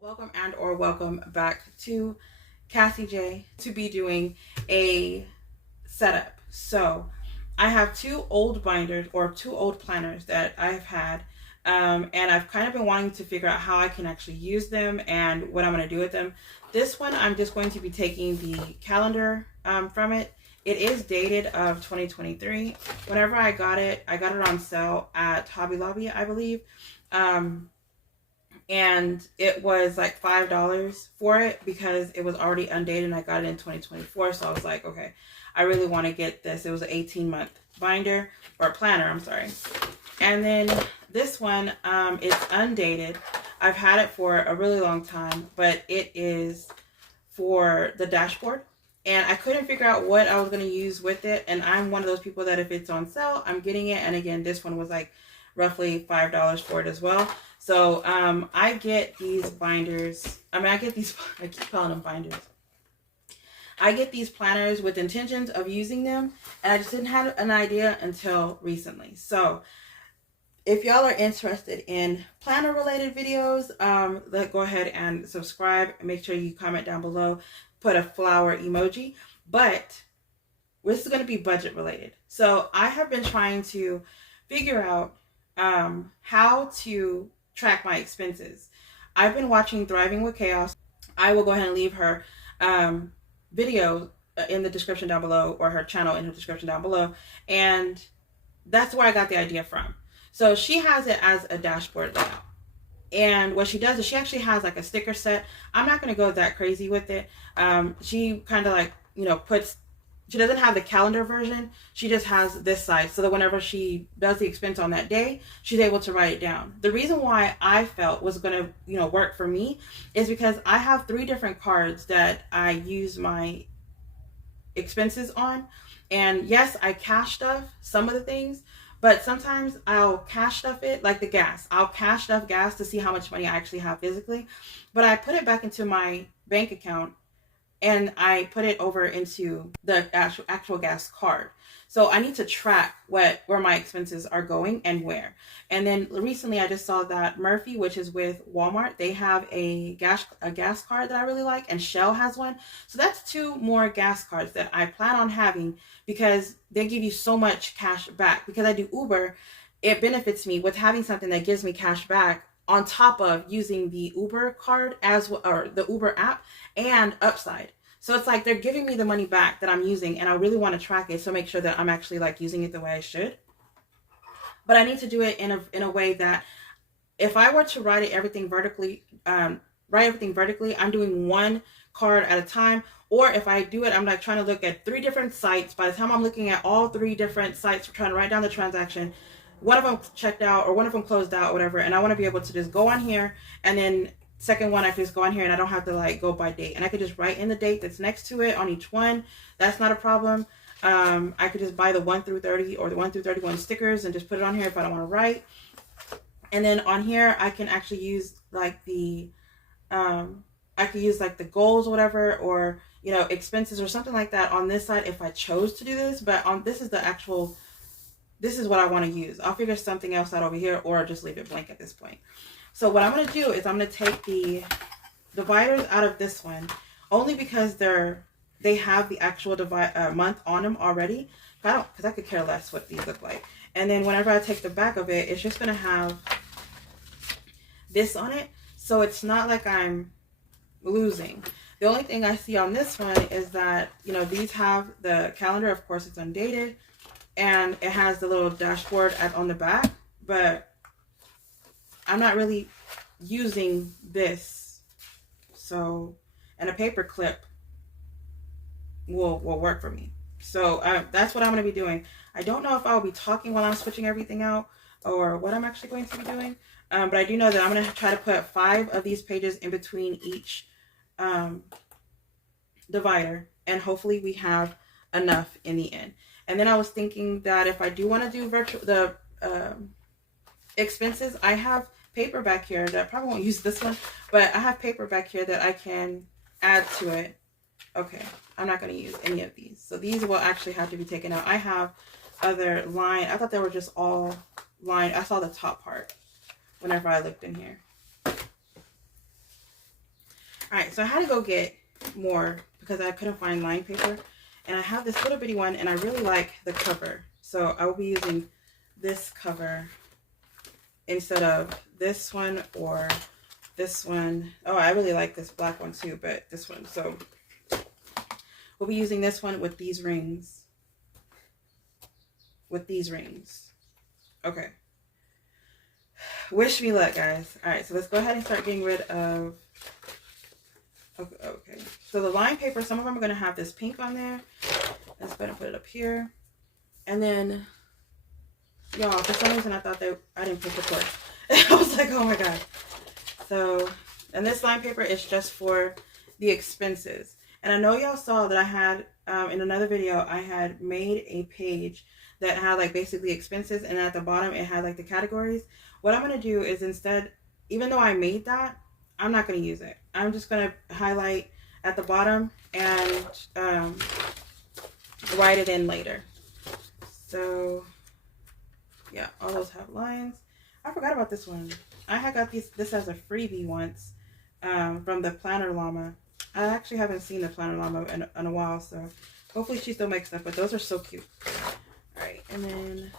Welcome and or welcome back to Cassie J to be doing a setup. So I have two old binders or two old planners that I've had, and I've kind of been wanting to figure out how I can actually use them and what I'm going to do with them. This one, I'm just going to be taking the calendar from it. It is dated of 2023. Whenever I got it on sale at Hobby Lobby, I believe. And it was like $5 for it because it was already undated and I got it in 2024. So I was like, okay, I really want to get this. It was an 18-month binder or planner, I'm sorry. And then this one, it's undated. I've had it for a really long time, but it is for the dashboard. And I couldn't figure out what I was going to use with it. And I'm one of those people that if it's on sale, I'm getting it. And again, this one was like roughly $5 for it as well. So I get these binders. I keep calling them binders. I get these planners with intentions of using them, and I just didn't have an idea until recently. So if y'all are interested in planner related videos, go ahead and subscribe. Make sure you comment down below, put a flower emoji. But this is going to be budget related. So I have been trying to figure out how to track my expenses. I've been watching Thriving with Chaos. I will go ahead and leave her video in the description down below, or her channel in the description down below, and that's where I got the idea from. So she has it as a dashboard layout, and what she does is she actually has like a sticker set. I'm not going to go that crazy with it. She kind of like, she doesn't have the calendar version. She just has this side so that whenever she does the expense on that day, she's able to write it down. The reason why I felt was going to, work for me is because I have 3 different cards that I use my expenses on. And yes, I cash stuff some of the things, but sometimes I'll cash stuff it, like the gas. I'll cash stuff gas to see how much money I actually have physically, but I put it back into my bank account and I put it over into the actual gas card. So I need to track where my expenses are going and where. And then recently I just saw that Murphy, which is with Walmart, they have a gas card that I really like, and Shell has one. So that's 2 more gas cards that I plan on having because they give you so much cash back. Because I do Uber, it benefits me with having something that gives me cash back on top of using the Uber card or the Uber app and Upside. So it's like they're giving me the money back that I'm using, and I really want to track it, so make sure that I'm actually like using it the way I should. But I need to do it in a way that if I were to write everything vertically, I'm doing 1 card at a time. Or if I do it, I'm like trying to look at 3 different sites. By the time I'm looking at all 3 different sites, trying to write down the transaction, one of them checked out or one of them closed out, whatever, and I want to be able to just go on here, and then second one I can just go on here and I don't have to like go by date, and I could just write in the date that's next to it on each one. That's not a problem. I could just buy the 1 through 30 or the 1 through 31 stickers and just put it on here if I don't want to write. And then on here I can actually use like the I could use like the goals or whatever, or expenses or something like that on this side if I chose to do this. But on this is what I want to use. I'll figure something else out over here, or just leave it blank at this point. So what I'm going to do is I'm going to take the dividers out of this one, only because they have the actual month on them already. Because I could care less what these look like. And then whenever I take the back of it, it's just going to have this on it. So it's not like I'm losing. The only thing I see on this one is that, these have the calendar. Of course, it's undated. And it has the little dashboard on the back, but I'm not really using this. So, and a paper clip will work for me. So that's what I'm going to be doing. I don't know if I'll be talking while I'm switching everything out or what I'm actually going to be doing. But I do know that I'm going to try to put 5 of these pages in between each divider, and hopefully we have enough in the end. And then I was thinking that if I do want to do the expenses, I have paper back here that I probably won't use this one, but I have paper back here that I can add to it. Okay, I'm not going to use any of these. So these will actually have to be taken out. I have other line. I thought they were just all line. I saw the top part whenever I looked in here. All right, so I had to go get more because I couldn't find line paper. And I have this little bitty one, and I really like the cover. So I will be using this cover instead of this one or this one. Oh, I really like this black one too, but this one. So we'll be using this one with these rings. With these rings. Okay. Wish me luck, guys. All right, so let's go ahead and start getting rid of... Okay. So the line paper, some of them are going to have this pink on there. Let's go ahead and put it up here. And then, y'all, for some reason I thought that I didn't put the cord. I was like, oh my god. So, and this line paper is just for the expenses. And I know y'all saw that I had, in another video, I had made a page that had like basically expenses, and at the bottom it had like the categories. What I'm going to do is instead, even though I made that, I'm not going to use it. I'm just going to highlight at the bottom and write it in later. So yeah, all those have lines. I forgot about this one. I had got this as a freebie once from the Planner Llama. I actually haven't seen the Planner Llama in a while, so hopefully she still makes stuff, but those are so cute. All right, and then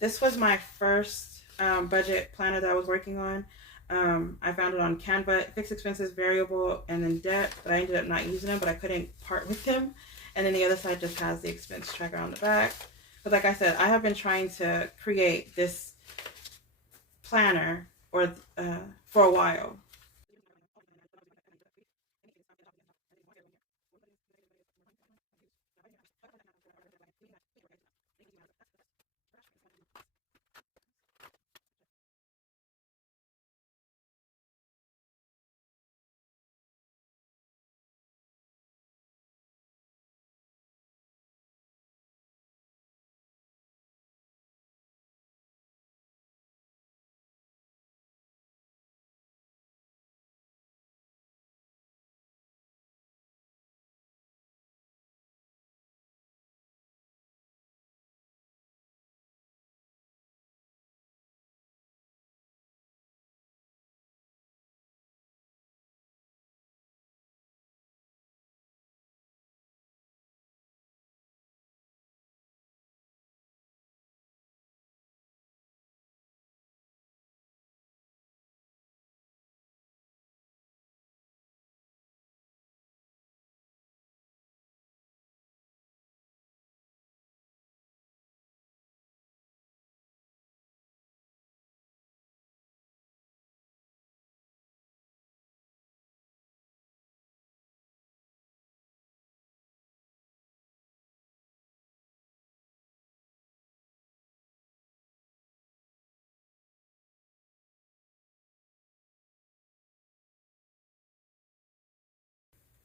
this was my first budget planner that I was working on. I found it on Canva, fixed expenses, variable, and then debt, but I ended up not using them, but I couldn't part with them. And then the other side just has the expense tracker on the back. But like I said, I have been trying to create this planner for a while.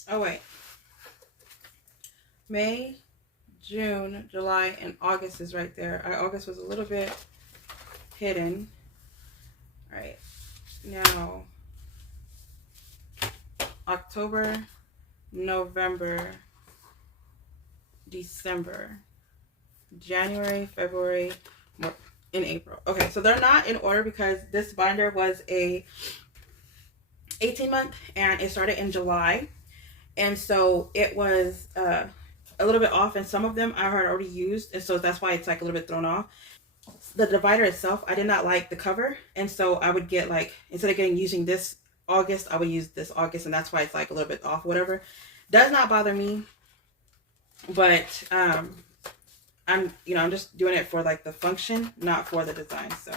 Oh wait, May, June, July, and August is right there. August was a little bit hidden. All right, now October, November, December, January, February, in April. Okay, so they're not in order because this binder was a 18-month and it started in July. And so it was a little bit off, and some of them I had already used, and so that's why it's like a little bit thrown off. The divider itself, I did not like the cover, and so I would get like, instead of using this August, I would use this August, and that's why it's like a little bit off, whatever. Does not bother me, but I'm just doing it for like the function, not for the design. So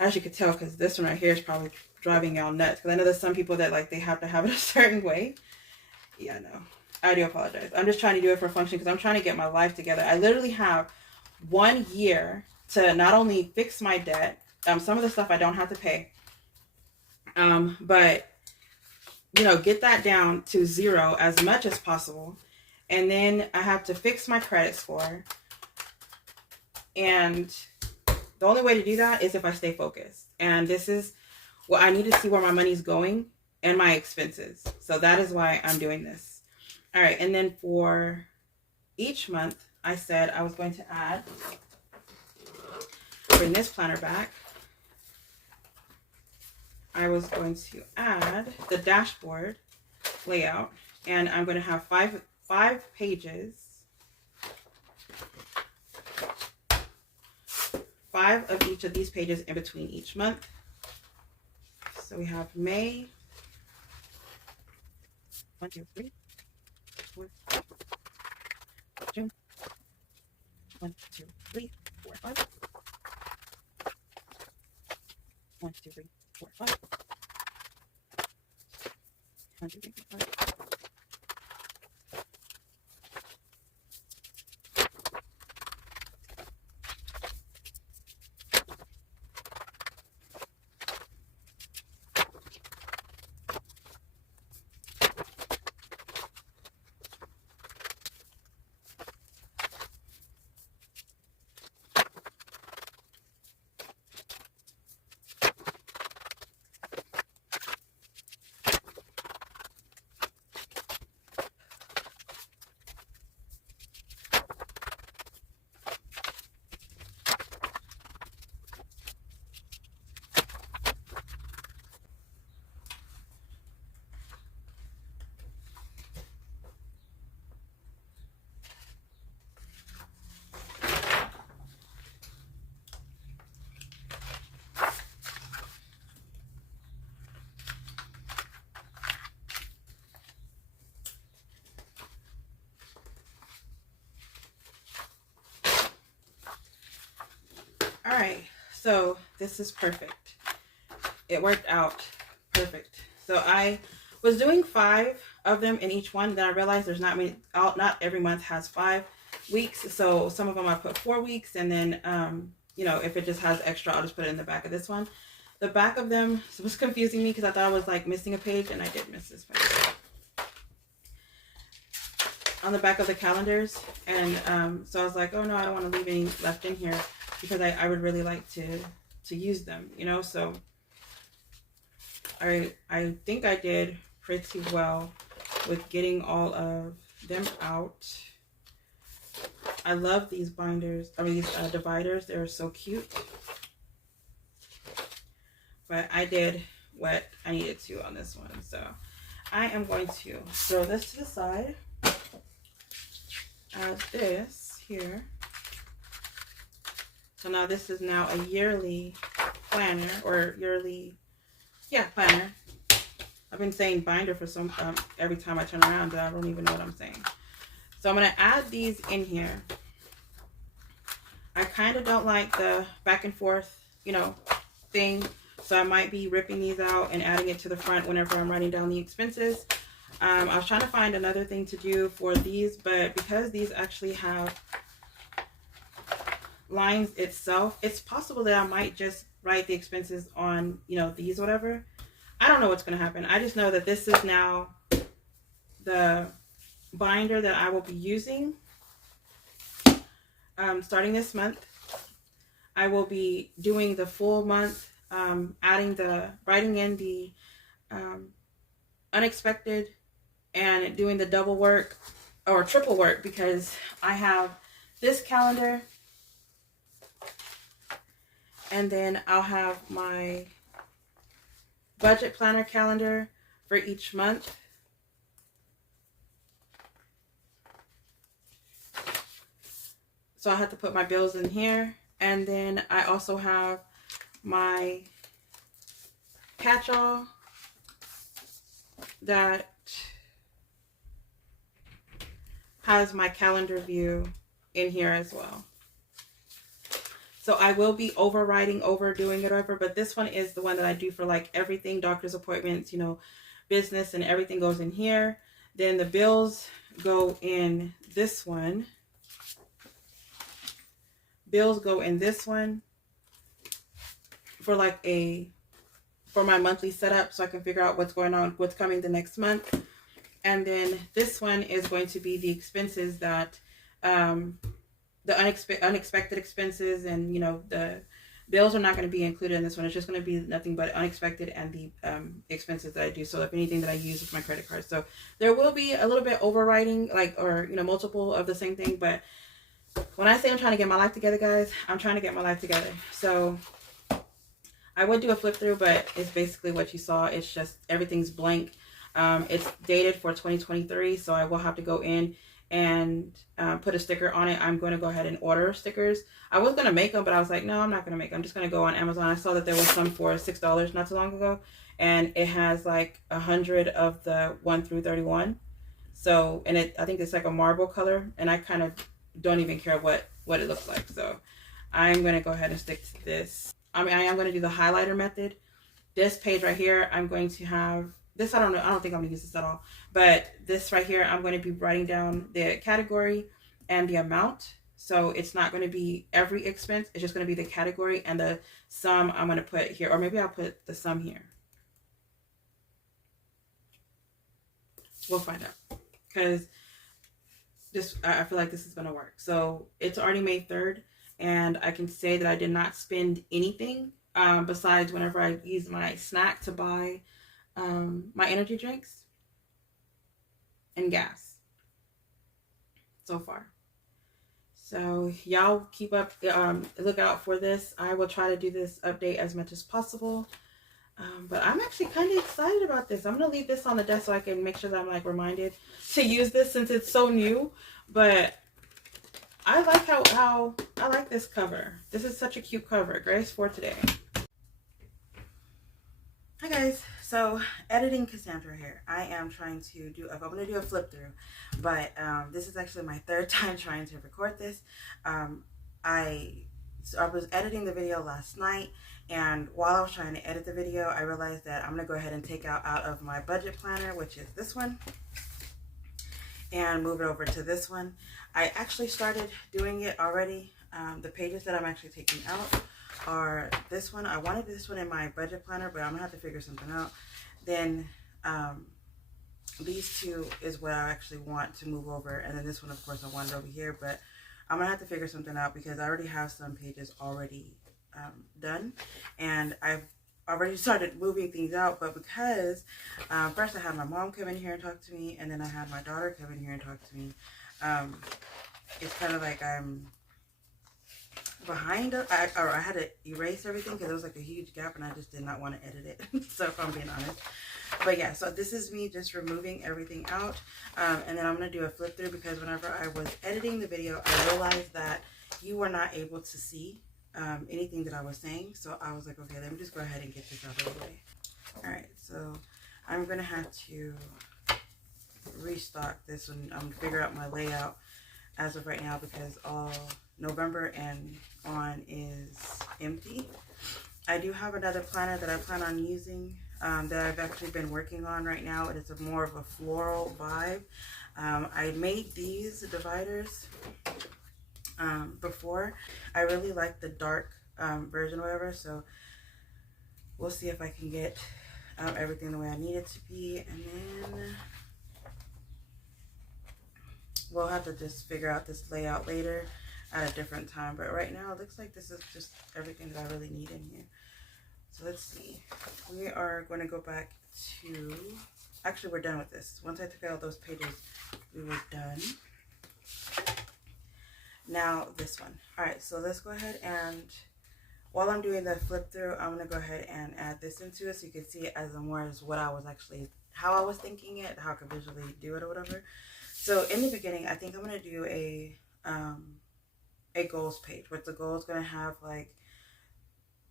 as you could tell, because this one right here is probably driving y'all nuts, because I know there's some people that like they have to have it a certain way. Yeah, no, I do apologize. I'm just trying to do it for function because I'm trying to get my life together. I literally have 1 year to not only fix my debt, some of the stuff I don't have to pay, but get that down to 0 as much as possible. And then I have to fix my credit score. And the only way to do that is if I stay focused. And this is what I need to see, where my money's going and my expenses. So that is why I'm doing this. All right, and then for each month, I said I was going to bring this planner back. I was going to add the dashboard layout, and I'm going to have five pages, 5 of each of these pages in between each month. So we have May, 1, 2, 3, 4, June, 1, 2, 3, 4, 5, 1, 2, 3, 4, 5, 1, 2, 3, 4, 5. All right, so this is perfect. It worked out perfect. So I was doing 5 of them in each one. Then I realized there's not many, not every month has 5 weeks. So some of them I put 4 weeks, and then, you know, if it just has extra, I'll just put it in the back of this one. The back of them was confusing me because I thought I was like missing a page, and I did miss this page on the back of the calendars. And so I was like, oh no, I don't want to leave any left in here, because I would really like to use them, you know. So I think I did pretty well with getting all of them out. I love these binders, I mean these dividers. They're so cute. But I did what I needed to on this one. So I am going to throw this to the side. Add this here. So now this is now a yearly planner, or yearly, yeah, planner. I've been saying binder for some, every time I turn around, I don't even know what I'm saying. So I'm going to add these in here. I kind of don't like the back and forth, you know, thing. So I might be ripping these out and adding it to the front whenever I'm writing down the expenses. I was trying to find another thing to do for these, but because these actually have lines itself, it's possible that I might just write the expenses on, you know, these, whatever. I don't know what's going to happen. I just know that this is now the binder that I will be using starting this month. I will be doing the full month, writing in the unexpected and doing the double work or triple work, because I have this calendar, and then I'll have my budget planner calendar for each month. So I have to put my bills in here. And then I also have my catch-all that has my calendar view in here as well. So I will be overdoing it over, but this one is the one that I do for like everything, doctor's appointments, you know, business, and everything goes in here. Then the bills go in this one. Bills go in this one for like for my monthly setup, so I can figure out what's going on, what's coming the next month. And then this one is going to be the expenses that the unexpected expenses, and you know, the bills are not going to be included in this one. It's just going to be nothing but unexpected and the expenses that I do. So if anything that I use with my credit card. So there will be a little bit overwriting, like, or you know, multiple of the same thing. But when I say I'm trying to get my life together, guys, I'm trying to get my life together. So I would do a flip through, but it's basically what you saw. It's just everything's blank. It's dated for 2023, so I will have to go in and put a sticker on it. I'm going to go ahead and order stickers. I was going to make them, but I was like, no, I'm not going to make them. I'm just going to go on Amazon. I saw that there was some for $6 not too long ago, and it has like 100 of the 1 through 31. So, and I think it's like a marble color, and I kind of don't even care what it looks like. So I'm going to go ahead and stick to this. I mean, I am going to do the highlighter method. This page right here, I'm going to have this. I don't know. I don't think I'm going to use this at all. But this right here, I'm going to be writing down the category and the amount. So it's not going to be every expense. It's just going to be the category and the sum I'm going to put here. Or maybe I'll put the sum here. We'll find out. Because this, I feel like this is going to work. So it's already May 3rd. And I can say that I did not spend anything besides whenever I use my snack to buy my energy drinks and gas so far. So y'all keep up, look out for this. I will try to do this update as much as possible. But I'm actually kind of excited about this. I'm going to leave this on the desk so I can make sure that I'm like reminded to use this since it's so new. But I like how I like this cover. This is such a cute cover. Grace for today. Hi guys. So editing Cassandra here. I am trying to do, I'm going to do a flip through, but this is actually my third time trying to record this. I was editing the video last night, and while I was trying to edit the video, I realized that I'm going to go ahead and take out of my budget planner, which is this one, and move it over to this one. I actually started doing it already. The pages that I'm actually taking out are this one. I wanted this one in my budget planner, but I'm gonna have to figure something out. Then these two is what I actually want to move over, and then this one, of course, I want it over here, but I'm gonna have to figure something out because I already have some pages already done, and I've already started moving things out. But because first I had my mom come in here and talk to me, and then I had my daughter come in here and talk to me, it's kind of like I'm behind. I had to erase everything because there was like a huge gap, and I just did not want to edit it. So if I'm being honest, but yeah, so this is me just removing everything out, and then I'm gonna do a flip through because whenever I was editing the video, I realized that you were not able to see anything that I was saying. So I was like, okay, let me just go ahead and get this out of the way. All right, so I'm gonna have to restock this one. I'm gonna figure out my layout as of right now because all November and on is empty. I do have another planner that I plan on using that I've actually been working on right now. It is more of a floral vibe. I made these dividers before. I really like the dark version or whatever, so we'll see if I can get everything the way I need it to be, and then we'll have to just figure out this layout later at a different time. But right now, it looks like this is just everything that I really need in here. So let's see. We are going to go back to, actually we're done with this. Once I took out those pages, we were done. Now this one. All right, so let's go ahead and while I'm doing the flip through, I'm going to go ahead and add this into it so you can see it as more as what I was actually, how I was thinking it, how I could visually do it or whatever. So in the beginning, I think I'm going to do a goals page, where the goal is going to have like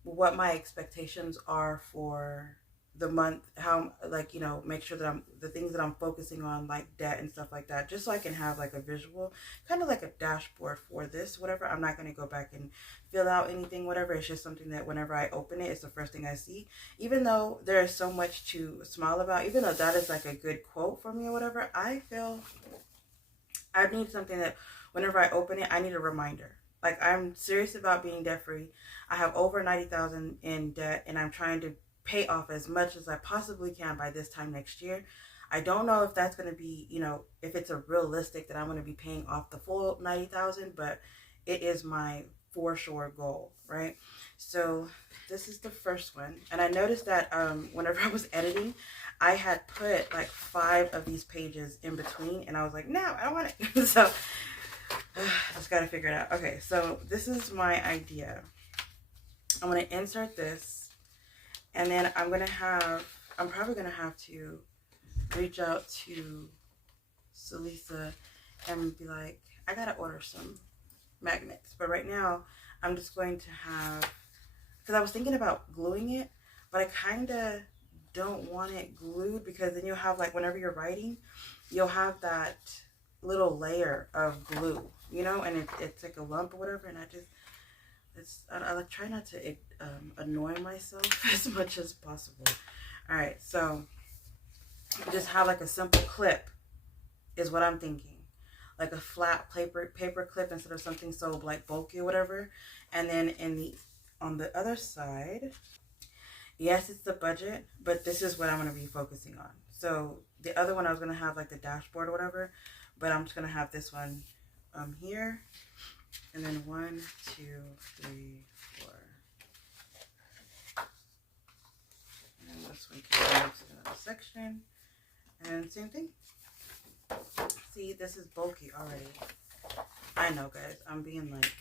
what my expectations are for the month, how, like, you know, make sure that the things that I'm focusing on, like debt and stuff like that, just so I can have like a visual, kind of like a dashboard for this, whatever. I'm not going to go back and fill out anything, whatever. It's just something that whenever I open it, it's the first thing I see, even though there is so much to smile about, even though that is like a good quote for me or whatever. I feel I need something that whenever I open it, I need a reminder. Like, I'm serious about being debt free. I have over $90,000 in debt, and I'm trying to pay off as much as I possibly can by this time next year. I don't know if that's going to be, you know, if it's a realistic that I'm going to be paying off the full $90,000, but it is my for sure goal, right? So this is the first one, and I noticed that whenever I was editing, I had put like 5 of these pages in between, and I was like, no, I don't want it. So just got to figure it out. Okay, so this is my idea. I'm going to insert this, And then I'm probably gonna have to reach out to Salisa and be like, I gotta order some magnets. But right now, I'm just going to have, because I was thinking about gluing it, but I kind of don't want it glued, because then you'll have, like, whenever you're writing, you'll have that little layer of glue, you know, and it's like a lump or whatever, and I like try not to annoy myself as much as possible. All right, so just have like a simple clip is what I'm thinking, like a flat paper clip instead of something so like bulky or whatever. And then on the other side, yes, it's the budget, but this is what I'm going to be focusing on. So the other one I was going to have like the dashboard or whatever, but I'm just going to have this one here, and then 1, 2, 3, 4, and this one can go to another section, and same thing. See, this is bulky already. I know, guys, I'm being like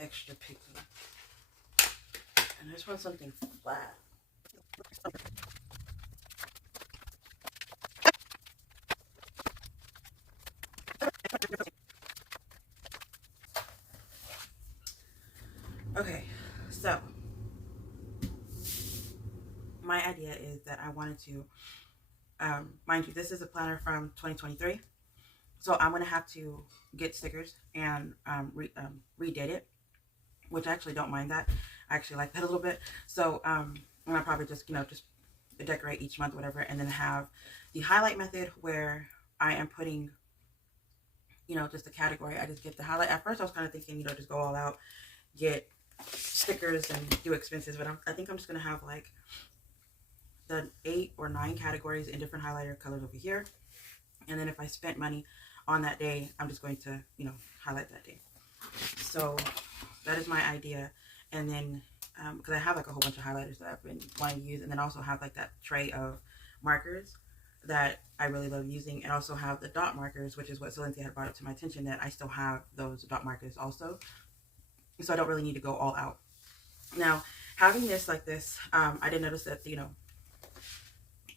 extra picky, and I just want something flat. Okay, so my idea is that I wanted to, mind you, this is a planner from 2023, so I'm going to have to get stickers and redate it, which I actually don't mind that. I actually like that a little bit. So I'm going to probably just, just decorate each month, whatever, and then have the highlight method where I am putting, just a category. I just get the highlight. At first I was kind of thinking, just go all out, get stickers and do expenses, but I think I'm just going to have like the 8 or 9 categories in different highlighter colors over here. And then if I spent money on that day, I'm just going to, highlight that day. So that is my idea. And then, because I have like a whole bunch of highlighters that I've been wanting to use, and then also have like that tray of markers that I really love using, and also have the dot markers, which is what Cynthia had brought up to my attention, that I still have those dot markers also. So I don't really need to go all out. Now, having this like this, I did notice that,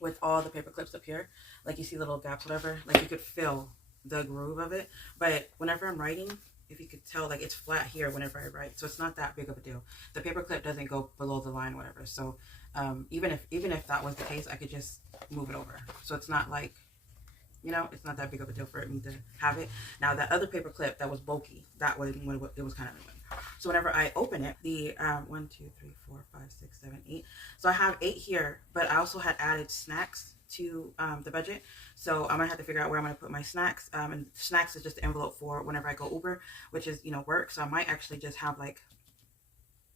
with all the paper clips up here, like you see little gaps, whatever, like you could feel the groove of it. But whenever I'm writing, if you could tell, like it's flat here whenever I write, so it's not that big of a deal. The paper clip doesn't go below the line, whatever. So even if that was the case, I could just move it over. So it's not like, it's not that big of a deal for me to have it. Now that other paper clip that was bulky, that was when it was kind of annoying. So whenever I open it, the 1, 2, 3, 4, 5, 6, 7, 8. So I have 8 here, but I also had added snacks to the budget. So I'm gonna have to figure out where I'm gonna put my snacks. And snacks is just the envelope for whenever I go Uber, which is work. So I might actually just have like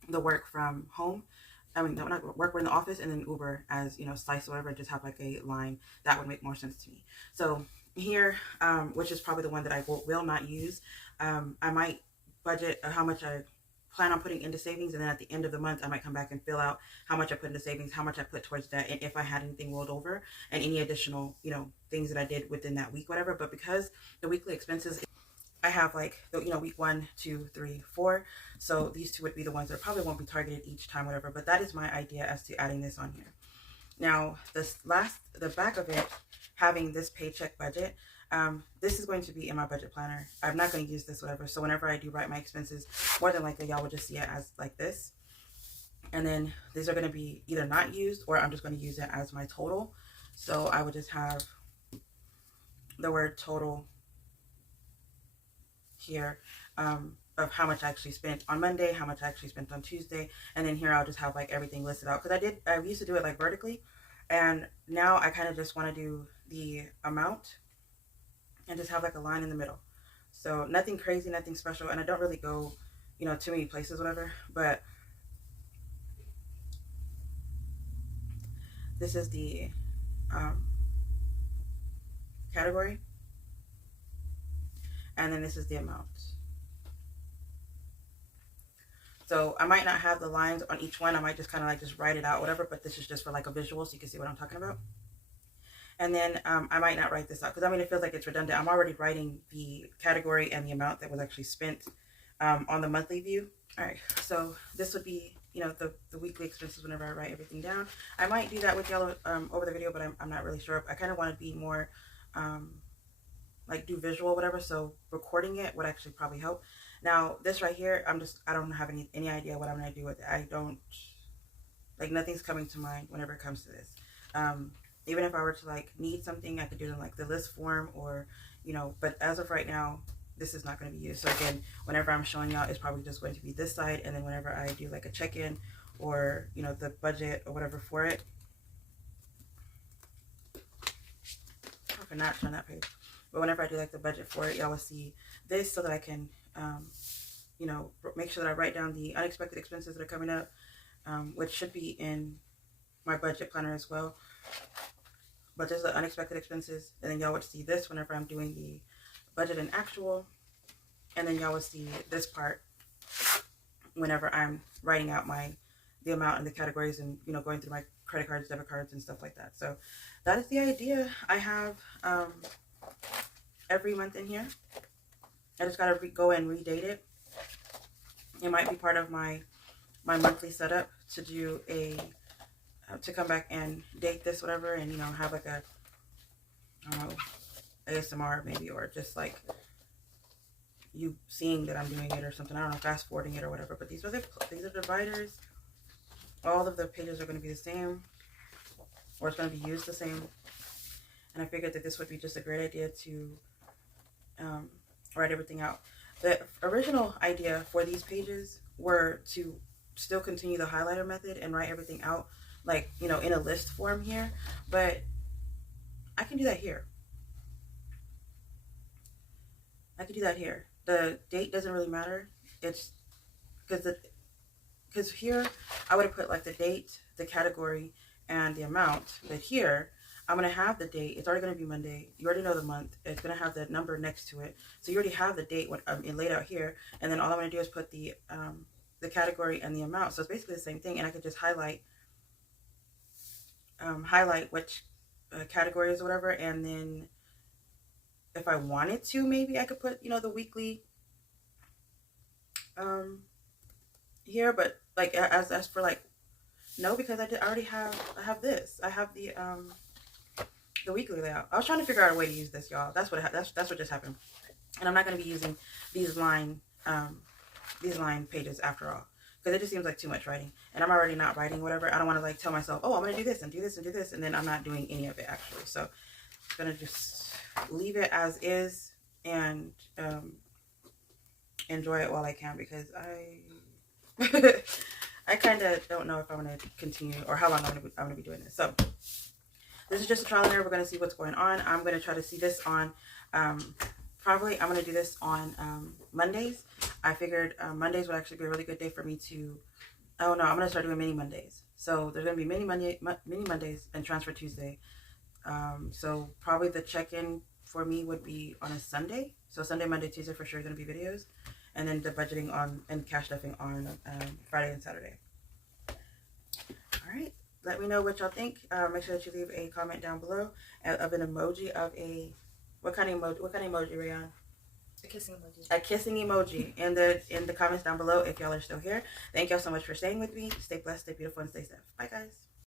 the work from home. I mean, not work in the office, and then Uber as slice or whatever. Just have like a line that would make more sense to me. So here, which is probably the one that I will not use. I might budget how much I plan on putting into savings, and then at the end of the month I might come back and fill out how much I put into savings, how much I put towards that, and if I had anything rolled over, and any additional things that I did within that week, whatever. But because the weekly expenses, I have like the week 1, 2, 3, 4, so these 2 would be the ones that probably won't be targeted each time, whatever. But that is my idea as to adding this on here. Now the back of it, having this paycheck budget, this is going to be in my budget planner. I'm not going to use this, whatever. So whenever I do write my expenses, more than likely y'all will just see it as like this. And then these are going to be either not used, or I'm just going to use it as my total. So I would just have the word total here, of how much I actually spent on Monday, how much I actually spent on Tuesday, and then here I'll just have like everything listed out, because I used to do it like vertically, and now I kind of just want to do the amount and just have like a line in the middle. So nothing crazy, nothing special, and I don't really go too many places, whatever. But this is the category, and then this is the amount. So I might not have the lines on each one. I might just kind of like just write it out, whatever. But this is just for like a visual, so you can see what I'm talking about. And then I might not write this out, because I mean, it feels like it's redundant. I'm already writing the category and the amount that was actually spent on the monthly view. All right, so this would be, you know, the weekly expenses whenever I write everything down. I might do that with y'all over the video, but I'm not really sure. I kind of want to be more like do visual, whatever. So recording it would actually probably help. Now this right here, I don't have any idea what I'm gonna do with it. I don't, like, nothing's coming to mind whenever it comes to this. Even if I were to like need something, I could do it in like the list form, or, you know, but as of right now, this is not going to be used. So again, whenever I'm showing y'all, it's probably just going to be this side, and then whenever I do like a check-in or, you know, the budget or whatever for it, I cannot turn that page. But whenever I do like the budget for it, y'all will see this, so that I can, you know, make sure that I write down the unexpected expenses that are coming up, which should be in my budget planner as well. But there's the unexpected expenses, and then y'all would see this whenever I'm doing the budget and actual, and then y'all will see this part whenever I'm writing out the amount and the categories, and, you know, going through my credit cards, debit cards, and stuff like that. So that is the idea. I have every month in here. I just gotta go and redate it. It might be part of my monthly setup to do to come back and date this, whatever, and, you know, have like a, I don't know, ASMR maybe, or just like you seeing that I'm doing it or something. I don't know, fast forwarding it or whatever. But these are the dividers. All of the pages are going to be the same, or it's going to be used the same. And I figured that this would be just a great idea to write everything out. The original idea for these pages were to still continue the highlighter method and write everything out, like, you know, in a list form here, but I can do that here. I can do that here. The date doesn't really matter. It's because here I would have put like the date, the category, and the amount. But here I'm gonna have the date. It's already gonna be Monday. You already know the month. It's gonna have the number next to it, so you already have the date laid out here. And then all I'm gonna do is put the category and the amount. So it's basically the same thing. And I could just highlight which categories or whatever, and then if I wanted to, maybe I could put, you know, the weekly here, but like as for like, no, because I have this. I have the weekly layout. I was trying to figure out a way to use this, y'all. That's what just happened. And I'm not going to be using these line pages after all, because it just seems like too much writing, and I'm already not writing whatever. I don't want to like tell myself, oh, I'm going to do this and do this and do this, and then I'm not doing any of it actually. So I'm going to just leave it as is and enjoy it while I can, because I kind of don't know if I'm going to continue or how long I'm going to be doing this. So this is just a trial and error. We're going to see what's going on. I'm going to try to see this on probably I'm going to do this on Mondays. I figured Mondays would actually be a really good day for me to, oh no, I'm going to start doing mini Mondays. So there's going to be mini Mondays and transfer Tuesday. So probably the check-in for me would be on a Sunday. So Sunday, Monday, Tuesday for sure going to be videos. And then the budgeting and cash stuffing on Friday and Saturday. All right. Let me know what y'all think. Make sure that you leave a comment down below of an emoji of a, what kind of emoji, Rayon? A kissing emoji. A kissing emoji in the comments down below if y'all are still here. Thank y'all so much for staying with me. Stay blessed, stay beautiful, and stay safe. Bye, guys.